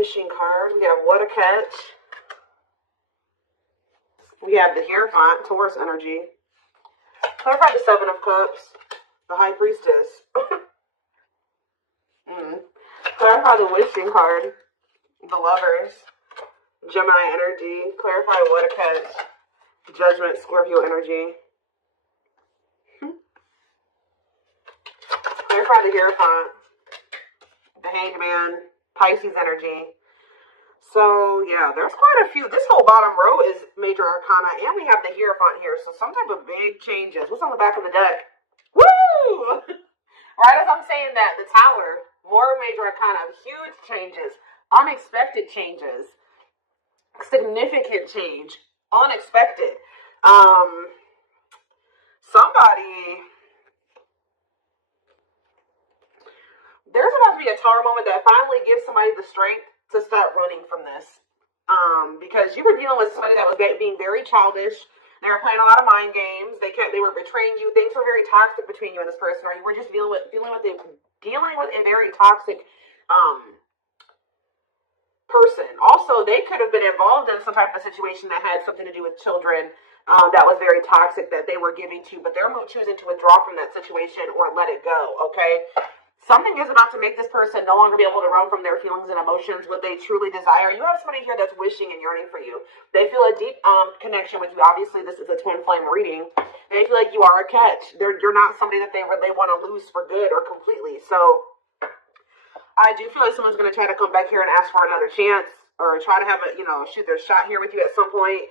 wishing card. We have What a Catch. We have the Hierophant, Taurus energy. Clarify the Seven of Cups, the High Priestess. Clarify the Wishing card, the Lovers, Gemini energy. Clarify What a Catch, Judgment, Scorpio energy. Clarify the Hierophant, the Hanged Man, Pisces energy. So, yeah, there's quite a few. This whole bottom row is major arcana, and we have the Hierophant here. So, some type of big changes. What's on the back of the deck? Woo! Right as I'm saying that, the Tower, more major arcana, huge changes, unexpected changes, significant change, unexpected. There's about to be a Tower moment that finally gives somebody the strength to start running from this. Because you were dealing with somebody that was being very childish. They were playing a lot of mind games. They were betraying you. Things were very toxic between you and this person, or you were just dealing with a very toxic person. Also, they could have been involved in some type of situation that had something to do with children that was very toxic that they were giving to, but they're choosing to withdraw from that situation or let it go. Okay. Something is about to make this person no longer be able to run from their feelings and emotions, what they truly desire. You have somebody here that's wishing and yearning for you. They feel a deep connection with you. Obviously, this is a twin flame reading. They feel like you are a catch. You're not somebody that they want to lose for good or completely. So I do feel like someone's going to try to come back here and ask for another chance or try to have shoot their shot here with you at some point.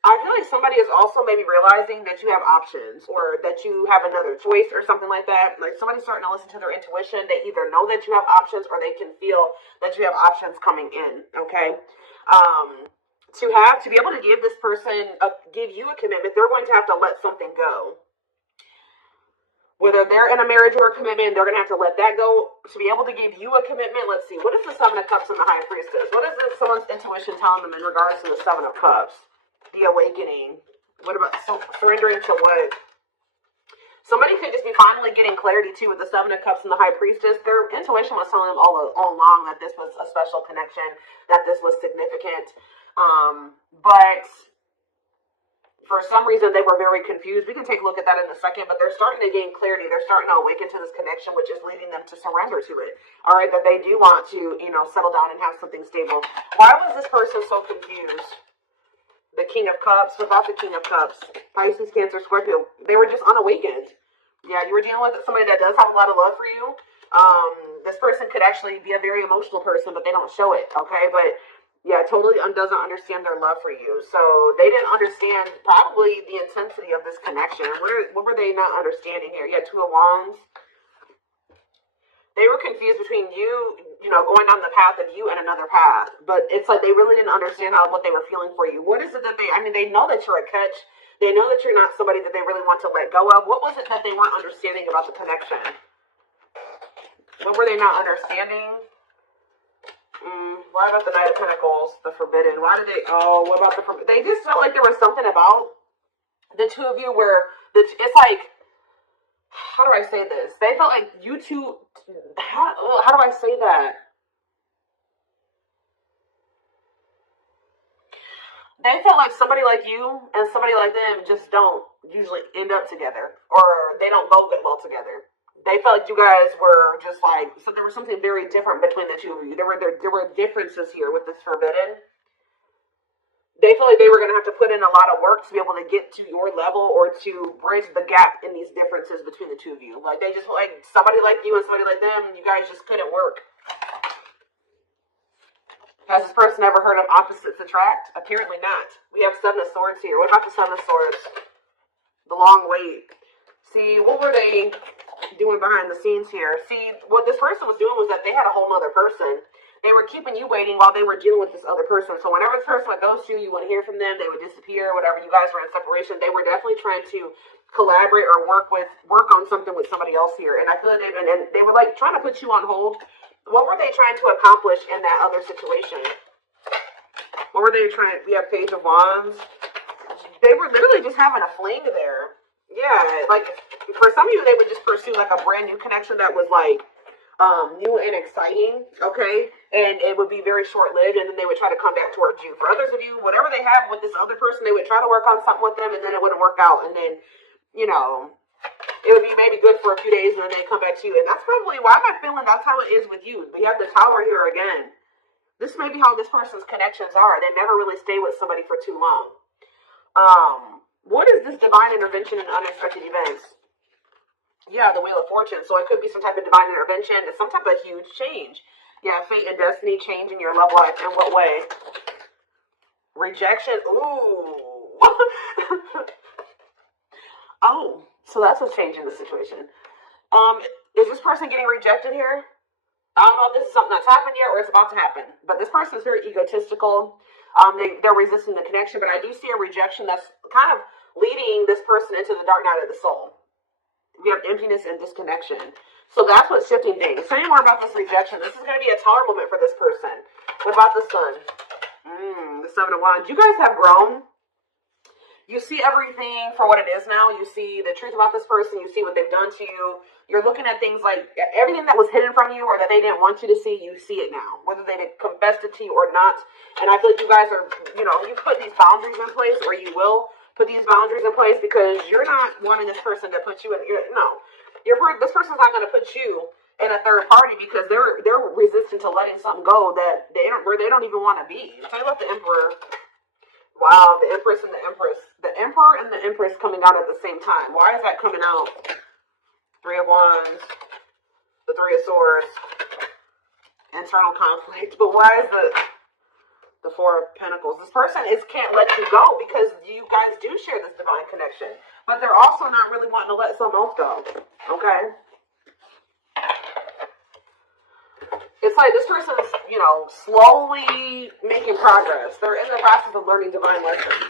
I feel like somebody is also maybe realizing that you have options or that you have another choice or something like that. Like somebody's starting to listen to their intuition. They either know that you have options or they can feel that you have options coming in, okay? To be able to give this person, give you a commitment, they're going to have to let something go. Whether they're in a marriage or a commitment, they're going to have to let that go to be able to give you a commitment. Let's see. What is the Seven of Cups and the High Priestess? What is someone's intuition telling them in regards to the Seven of Cups? The awakening. What about surrendering to what? Somebody could just be finally getting clarity too with the Seven of Cups and the High Priestess. Their intuition was telling them all along that this was a special connection, that this was significant. But for some reason they were very confused. We can take a look at that in a second, but they're starting to gain clarity. They're starting to awaken to this connection, which is leading them to surrender to it. All right, that they do want to, settle down and have something stable. Why was this person so confused? The King of Cups, without the King of Cups, Pisces, Cancer, Scorpio, they were just unawakened. Yeah, you were dealing with somebody that does have a lot of love for you. This person could actually be a very emotional person, but they don't show it, okay? But yeah, totally doesn't understand their love for you. So they didn't understand probably the intensity of this connection. What were they not understanding here? You had Two of Wands. They were confused between you, going down the path of you and another path. But it's like they really didn't understand what they were feeling for you. What is it that they know that you're a catch. They know that you're not somebody that they really want to let go of. What was it that they weren't understanding about the connection? What were they not understanding? Why about the Knight of Pentacles, the Forbidden? What about the Forbidden? They just felt like there was something about the two of you where it's like, how do I say this? They felt like you two, how do I say that? They felt like somebody like you and somebody like them just don't usually end up together, or they don't go well together. They felt like you guys were just like, so there was something very different between the two of you. There were differences here with this Forbidden. They feel like they were going to have to put in a lot of work to be able to get to your level or to bridge the gap in these differences between the two of you. Like, they just, like, somebody like you and somebody like them, you guys just couldn't work. Has this person ever heard of opposites attract? Apparently not. We have Seven of Swords here. What about the Seven of Swords? The long wait. See, what were they doing behind the scenes here? See, what this person was doing was that they had a whole other person. They were keeping you waiting while they were dealing with this other person. So whenever this person would ghost you, you wouldn't hear from them. They would disappear. Whatever, you guys were in separation. They were definitely trying to collaborate or work on something with somebody else here. And I feel like they were like trying to put you on hold. What were they trying to accomplish in that other situation? What were they trying? We have Page of Wands. They were literally just having a fling there. Yeah, like for some of you, they would just pursue like a brand new connection that was like new and exciting, okay? and it would be very short-lived, and then they would try to come back towards you. For others of you, whatever they have with this other person, they would try to work on something with them, and then it wouldn't work out, and then, you know, it would be maybe good for a few days, and then they come back to you. And that's probably why am I feeling that's how it is with you. We have the Tower here again. This may be how this person's connections are. They never really stay with somebody for too long. What is this divine intervention and unexpected events? Yeah, the Wheel of Fortune. So it could be some type of divine intervention. It's some type of huge change. Yeah, fate and destiny changing your love life. In what way? Rejection. Ooh. Oh, so that's what's changing the situation. Is this person getting rejected here? I don't know if this is something that's happened yet or it's about to happen. But this person is very egotistical. They're resisting the connection. But I do see a rejection that's kind of leading this person into the dark night of the soul. We have emptiness and disconnection. So that's what's shifting things. Say more about this rejection. This is going to be a tower moment for this person. What about the Sun? The Seven of Wands. You guys have grown. You see everything for what it is now. You see the truth about this person. You see what they've done to you. You're looking at things like everything that was hidden from you or that they didn't want you to see, you see it now. Whether they confessed it to you or not. And I feel like you guys are, you know, you put these boundaries in place, or you will put these boundaries in place, because you're not wanting this person to put you in, this person's not going to put you in a third party because they're resistant to letting something go that they don't even want to be. Tell me about the Emperor. Wow, the Empress and the Empress. The Emperor and the Empress coming out at the same time. Why is that coming out? Three of Wands, the Three of Swords, internal conflict. But why is the Four of Pentacles? This person can't let you go because you guys do share this divine connection. But they're also not really wanting to let something else go. Okay? It's like this person is, slowly making progress. They're in the process of learning divine lessons.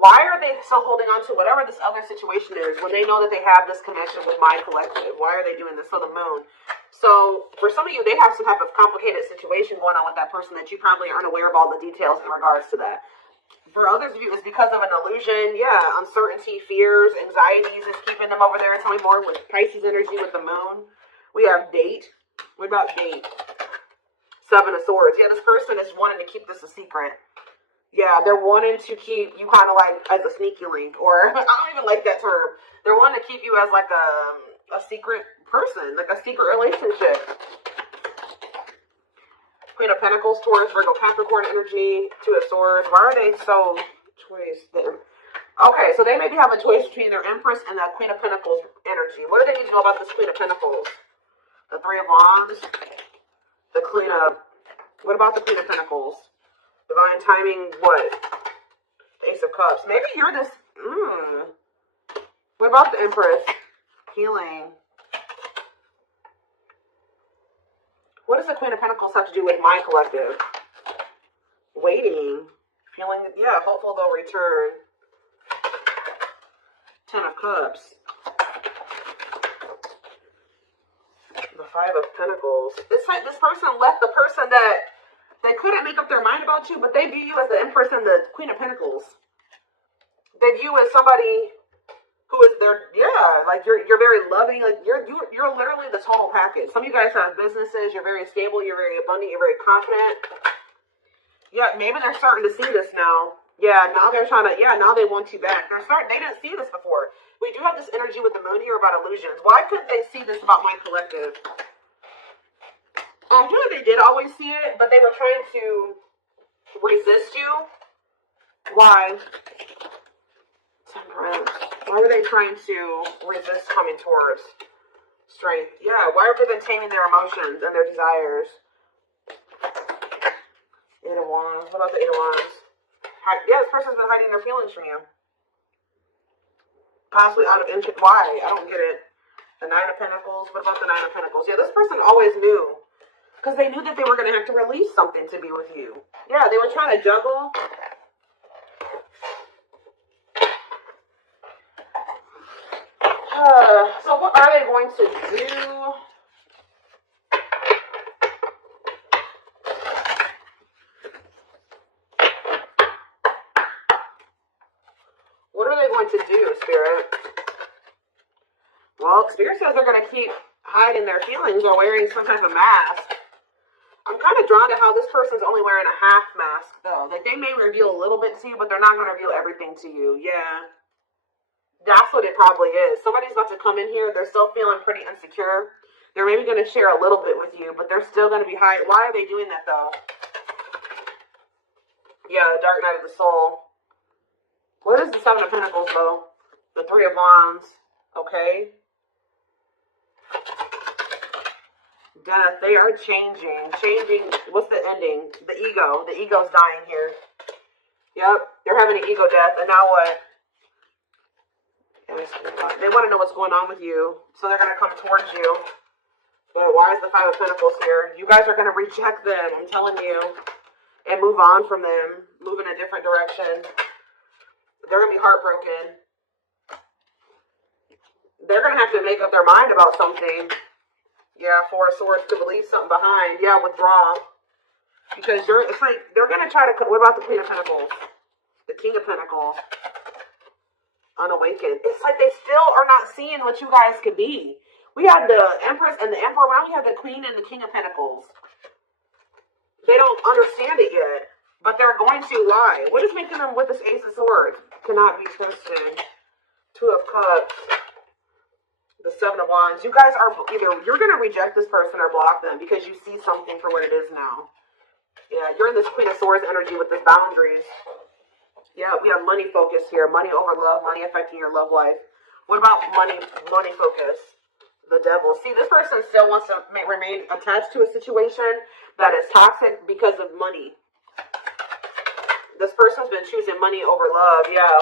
Why are they still holding on to whatever this other situation is when they know that they have this connection with my collective? Why are they doing this? So the Moon. So for some of you, they have some type of complicated situation going on with that person that you probably aren't aware of all the details in regards to that. For others of you, it's because of an illusion. Yeah, uncertainty, fears, anxieties is keeping them over there. Tell me more with Pisces energy with the Moon. We have date. What about date? Seven of Swords. Yeah, this person is wanting to keep this a secret. Yeah, they're wanting to keep you kind of like as a sneaky link, or I don't even like that term. They're wanting to keep you as like a secret person, like a secret relationship. Queen of Pentacles, Taurus, Virgo, Capricorn energy, Two of Swords. Why are they so twisted? Okay, so they maybe have a choice between their Empress and the Queen of Pentacles energy. What do they need to know about this Queen of Pentacles? The Three of Wands, the Queen of... What about the Queen of Pentacles? Divine timing, what? Ace of Cups. Maybe you're this... What about the Empress? Healing. What does the Queen of Pentacles have to do with my collective? Waiting. Feeling, yeah, hopeful they'll return. Ten of Cups. The Five of Pentacles. It's like this person left the person that they couldn't make up their mind about you, but they view you as the Empress and the Queen of Pentacles. They view you as somebody who is their, like you're very loving, like you're literally the total package. Some of you guys have businesses, you're very stable, you're very abundant, you're very confident. Yeah, maybe they're starting to see this now. Yeah, now they're trying to, now they want you back. They didn't see this before. We do have this energy with the Moon here about illusions. Why couldn't they see this about my collective? I feel like they did always see it, but they were trying to resist you. Why? Temperance. Why were they trying to resist coming towards strength? Yeah, why are they taming their emotions and their desires? Eight of Wands. What about the Eight of Wands? Yeah, this person's been hiding their feelings from you. Possibly out of interest. Why? I don't get it. The Nine of Pentacles. What about the Nine of Pentacles? Yeah, this person always knew. Because they knew that they were going to have to release something to be with you. Yeah, they were trying to juggle. So what are they going to do? What are they going to do, Spirit? Well, Spirit says they're going to keep hiding their feelings or wearing some type of mask. I'm kind of drawn to how this person's only wearing a half mask, though. Like, they may reveal a little bit to you, but they're not going to reveal everything to you. Yeah. That's what it probably is. Somebody's about to come in here. They're still feeling pretty insecure. They're maybe going to share a little bit with you, but they're still going to be hiding. Why are they doing that, though? Yeah, the dark night of the soul. What is the Seven of Pentacles, though? The Three of Wands. Okay. Death. They are changing. What's the ending? The ego. The ego's dying here. Yep. They're having an ego death. And now what? They want to know what's going on with you. So they're going to come towards you. But why is the Five of Pentacles here? You guys are going to reject them. I'm telling you. And move on from them. Move in a different direction. They're going to be heartbroken. They're going to have to make up their mind about something. Yeah, Four of Swords, to leave something behind. Yeah, withdraw. Because it's like, they're going to try to, what about the Queen of Pentacles? The King of Pentacles. Unawakened. It's like they still are not seeing what you guys could be. We have the Empress and the Emperor. Now we have the Queen and the King of Pentacles. They don't understand it yet. But they're going to lie. What is making them with this Ace of Swords? Cannot be trusted. Two of Cups. The Seven of Wands. You guys are either, you're going to reject this person or block them because you see something for what it is now. Yeah, you're in this Queen of Swords energy with this boundaries. Yeah, we have money focus here. Money over love. Money affecting your love life. What about money focus? The Devil. See, this person still wants to remain attached to a situation that is toxic because of money. This person's been choosing money over love. Yeah.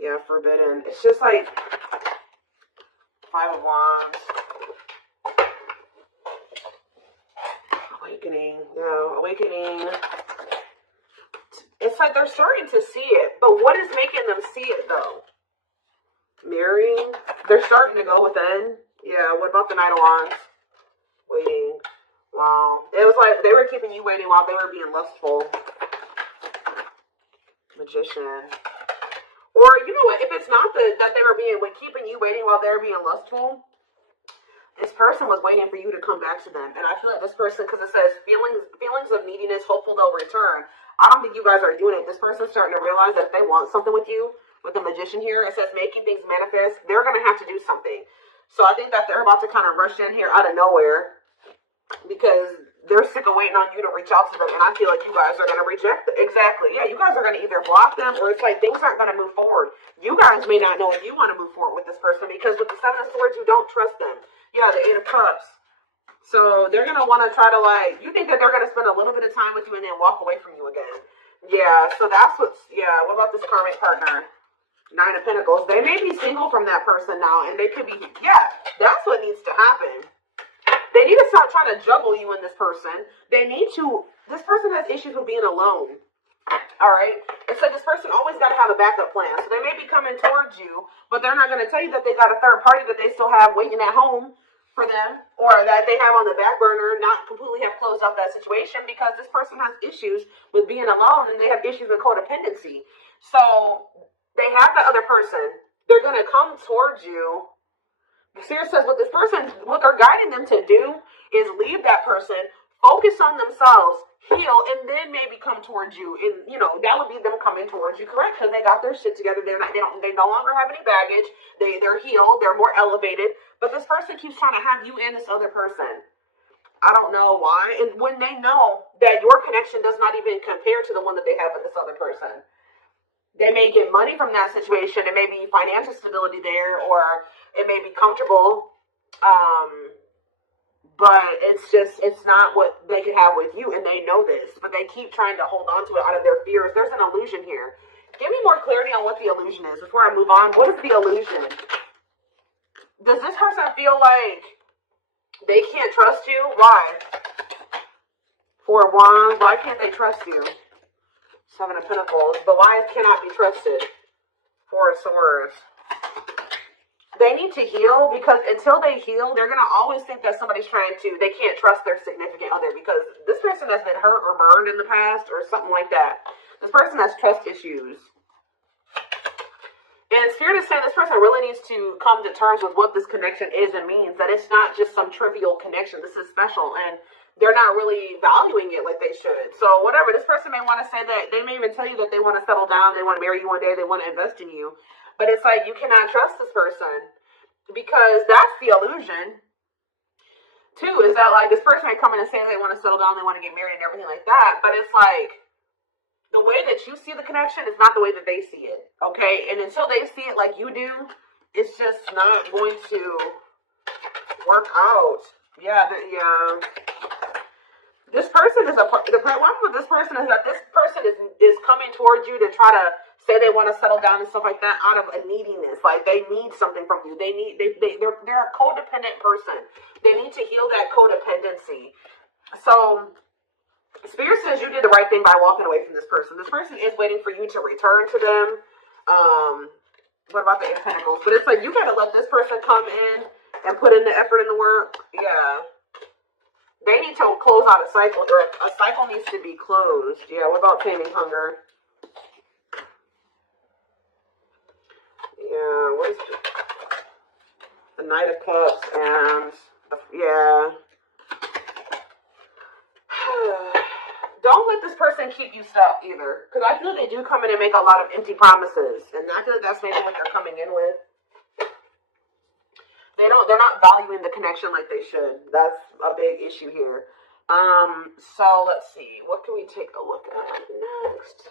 Yeah, forbidden. It's just like Five of Wands. Awakening. No, awakening. It's like they're starting to see it. But what is making them see it, though? Marrying. They're starting to go within. Yeah, what about the Knight of Wands? Waiting. Wow. It was like they were keeping you waiting while they were being lustful. Magician. Or, you know what, if it's not that they were keeping you waiting while they were being lustful, this person was waiting for you to come back to them. And I feel like this person, because it says feelings of neediness, hopeful they'll return. I don't think you guys are doing it. This person's starting to realize that if they want something with you, with the Magician here, it says making things manifest, they're going to have to do something. So I think that they're about to kind of rush in here out of nowhere because they're sick of waiting on you to reach out to them. And I feel like you guys are going to reject them. Exactly. Yeah, you guys are going to either block them or it's like things aren't going to move forward. You guys may not know if you want to move forward with this person because with the Seven of Swords, you don't trust them. Yeah, the Eight of Cups. So they're going to want to try to you think that they're going to spend a little bit of time with you and then walk away from you again. Yeah, so that's what about this karmic partner? Nine of Pentacles. They may be single from that person now and they could be, that's what needs to happen. They need to stop trying to juggle you and this person. This person has issues with being alone. All right? It's like this person always got to have a backup plan. So they may be coming towards you, but they're not going to tell you that they got a third party that they still have waiting at home for them or that they have on the back burner, not completely have closed out that situation because this person has issues with being alone and they have issues with codependency. So they have the other person. They're going to come towards you. Seer says what they're guiding them to do is leave that person, focus on themselves, heal, and then maybe come towards you. And, that would be them coming towards you, correct? Because they got their shit together. They no longer have any baggage. They're healed. They're more elevated. But this person keeps trying to have you and this other person. I don't know why. And when they know that your connection does not even compare to the one that they have with this other person. They may get money from that situation. It may be financial stability there, or it may be comfortable. But it's not what they could have with you, and they know this. But they keep trying to hold on to it out of their fears. There's an illusion here. Give me more clarity on what the illusion is before I move on. What is the illusion? Does this person feel like they can't trust you? Why? Four of Wands. Why can't they trust you? Seven of Pentacles. But why cannot be trusted? Four of Swords. They need to heal because until they heal, they're going to always think that somebody's they can't trust their significant other because this person has been hurt or burned in the past or something like that. This person has trust issues. And Spirit is saying this person really needs to come to terms with what this connection is and means. That it's not just some trivial connection. This is special, and they're not really valuing it like they should. So whatever, this person may want to say that, they may even tell you that they want to settle down, they want to marry you one day, they want to invest in you. But it's like, you cannot trust this person, because that's the illusion. Too, is that like, this person may come in and say they want to settle down, they want to get married and everything like that. But it's like, the way that you see the connection is not the way that they see it, okay? And until they see it like you do, it's just not going to work out. Yeah, This person is the problem with this person is that this person is coming towards you to try to say they want to settle down and stuff like that out of a neediness. Like, they need something from you. They're a codependent person. They need to heal that codependency. So Spirit says you did the right thing by walking away from this person. This person is waiting for you to return to them. What about the Eight of Pentacles? But it's like, you gotta let this person come in and put in the effort and the work. Yeah. They need to close out a cycle, or a cycle needs to be closed. Yeah, what about taming hunger? Yeah, what is the Knight of Cups and yeah. Don't let this person keep you stuck either, because I feel they do come in and make a lot of empty promises, and I feel like that's maybe what they're coming in with. They're not valuing the connection like they should. That's a big issue here. So let's see, what can we take a look at next?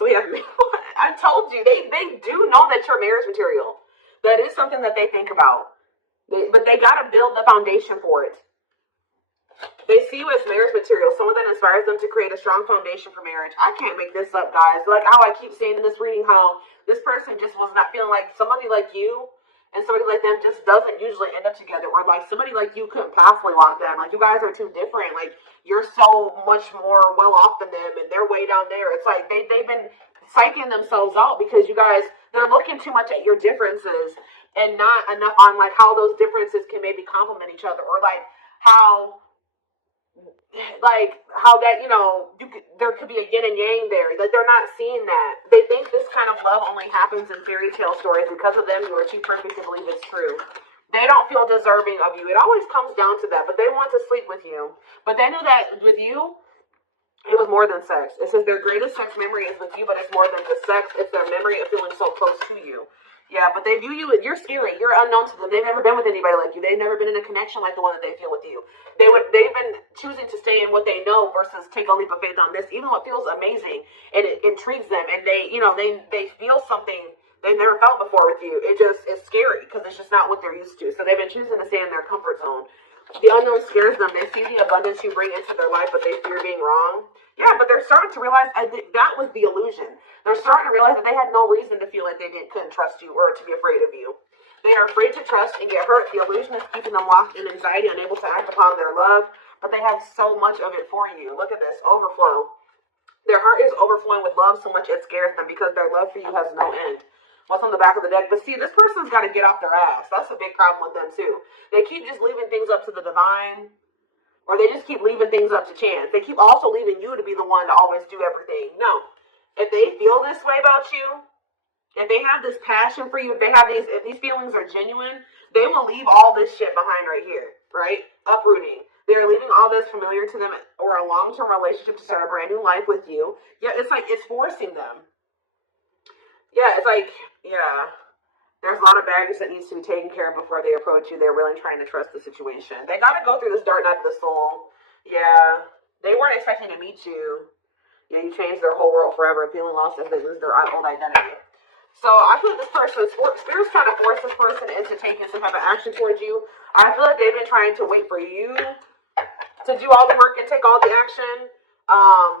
So we have, I told you, they do know that you're marriage material. That is something that they think about. But they got to build the foundation for it. They see you as marriage material, someone that inspires them to create a strong foundation for marriage. I can't make this up, guys. Like how I keep saying in this reading, how this person just was not feeling like somebody like you and somebody like them just doesn't usually end up together. Or like somebody like you couldn't possibly want them. Like, you guys are too different. Like, you're so much more well off than them, and they're way down there. It's like they've been psyching themselves out because you guys, they're looking too much at your differences and not enough on like how those differences can maybe complement each other, or like how that, you know, there could be a yin and yang there. Like, they're not seeing that. They think this kind of love only happens in fairy tale stories. Because of them, you are too perfect to believe it's true. They don't feel deserving of you. It always comes down to that. But they want to sleep with you. But they knew that with you, it was more than sex. It says their greatest sex memory is with you, but it's more than just sex. It's their memory of feeling so close to you. Yeah, but they view you, you're scary. You're unknown to them. They've never been with anybody like you. They've never been in a connection like the one that they feel with you. They've been choosing to stay in what they know versus take a leap of faith on this, even though it feels amazing and it intrigues them, and they feel something they've never felt before with you. It just is scary because it's just not what they're used to. So they've been choosing to stay in their comfort zone. The unknown scares them. They see the abundance you bring into their life, but they fear being wrong. Yeah, but they're starting to realize that was the illusion. They're starting to realize that they had no reason to feel like couldn't trust you or to be afraid of you. They are afraid to trust and get hurt. The illusion is keeping them locked in anxiety, unable to act upon their love, but they have so much of it for you. Look at this, overflow. Their heart is overflowing with love so much it scares them because their love for you has no end. What's on the back of the deck? But see, this person's got to get off their ass. That's a big problem with them too. They keep just leaving things up to the divine, or they just keep leaving things up to chance. They keep also leaving you to be the one to always do everything. No. If they feel this way about you, if they have this passion for you, if these feelings are genuine, they will leave all this shit behind right here, right? Uprooting. They're leaving all this familiar to them or a long-term relationship to start a brand new life with you. Yeah, it's like it's forcing them. Yeah, it's like, yeah. There's a lot of baggage that needs to be taken care of before they approach you. They're really trying to trust the situation. They got to go through this dark night of the soul. Yeah. They weren't expecting to meet you. Yeah, you changed their whole world forever, feeling lost as they lose their old identity. So I feel like this person, Spirit's trying to force this person into taking some type of action towards you. I feel like they've been trying to wait for you to do all the work and take all the action.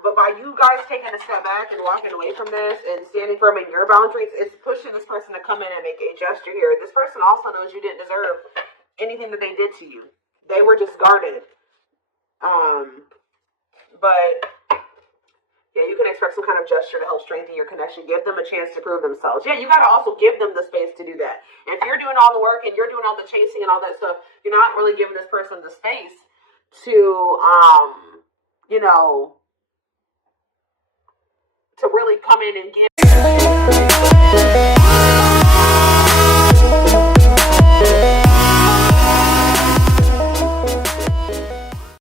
But by you guys taking a step back and walking away from this and standing firm in your boundaries, it's pushing this person to come in and make a gesture here. This person also knows you didn't deserve anything that they did to you. They were just guarded. But Yeah, you can expect some kind of gesture to help strengthen your connection. Give them a chance to prove themselves. Yeah, you got to also give them the space to do that. And if you're doing all the work and you're doing all the chasing and all that stuff, you're not really giving this person the space to, you know, to really come in and give.